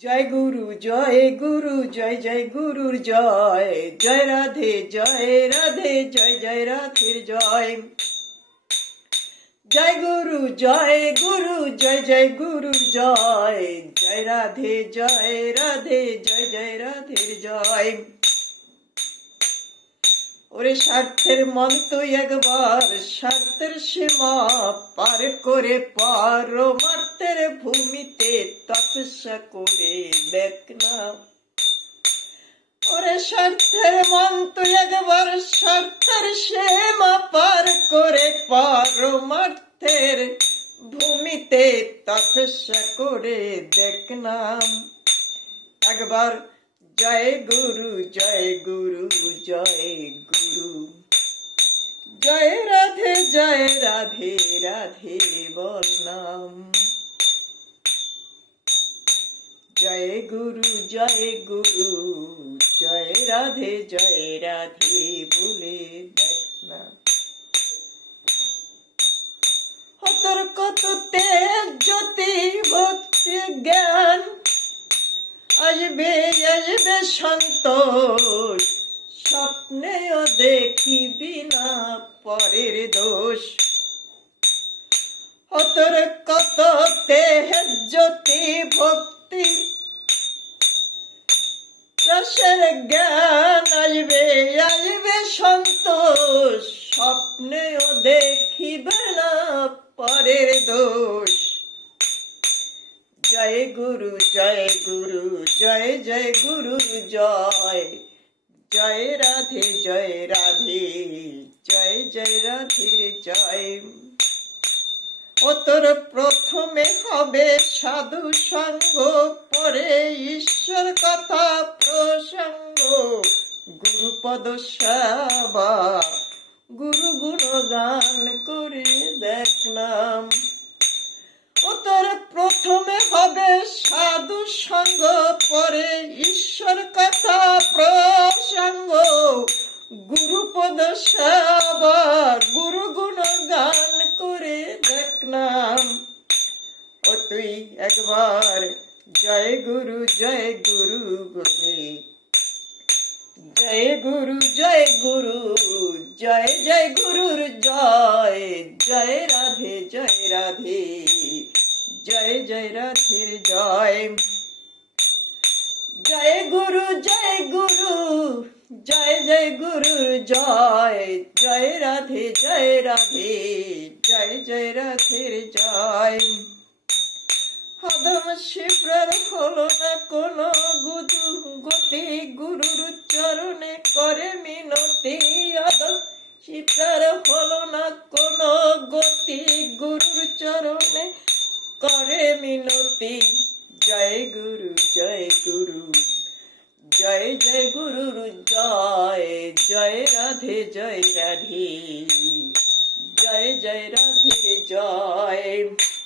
জয় গুরু জয় গুরু, জয় জয় গুরুর জয় জয় রাধে জয় রাধে, জয় জয় রাধের জয়। জয় গুরু জয় গুরু, জয় জয় গুরুর জয় জয় রাধে জয় রাধে, জয় জয় রাধের জয়। ওরে স্বার্থের মন তুই একবার, স্বার্থের সীমা পার করে পার মার্তের ভূমিতে তপস্যা করে দেখ না। ওরে স্বার্থের মন তুই একবার স্বার্থের সীমা পার করে পার মার্থের ভূমিতে তপস্যা করে দেখ না। একবার জয় গুরু জয় গুরু জয় গুরু। জয় রাধে জয় রাধে রাধে বল নাম। জয় গুরু জয় গুরু, জয় রাধে জয় রাধে বলে দেখ হতর কত তেজ জ্যোতি ভক্তি জ্ঞান, আসবে আসবে সন্তোষ স্বপ্নেও দেখিবি না পরের দোষ। অতর কত দেহ জ্যোতি ভক্তি রসের জ্ঞান আসবে আসবে সন্তোষ। স্বপ্নেও দেখিবে না পরের দোষ। জয় গুরু জয় গুরু, জয় জয় গুরু, জয়। জয় রাধে জয় রাধে, জয় জয় রাধের জয়। ও তোর প্রথমে হবে সাধু সঙ্গ, পরে ঈশ্বর কথা প্রসঙ্গ। গুরুপদ সেবা, গুরু গুণ গান করে দেখলাম ও তোর প্রথমে হবে সাধু সঙ্গ, পরে ঈশ্বর কথা প্রসঙ্গ। গুরুপদ সেবা তুই একবার। জয় গুরু জয় গুরু বলে। জয় গুরু জয় গুরু, জয় জয় গুরুর জয়। জয় রাধে জয় রাধে। জয় জয় রাধের জয়। জয় গুরু জয় গুরু, জয় জয় গুরুর জয়। জয় রাধে জয় রাধে। জয় জয় রাধের জয়। শিপ্রার হলো না কোনো গুদু গতি গুরুর চরণে করে মিনতি আদম শিপ্রার হলো না কোনো গতি গুরুর চরণে করে মিনতি। জয় গুরু জয় গুরু, জয় জয় গুরুর, জয় জয় রাধে জয় রাধে, জয় জয় রাধে, জয়।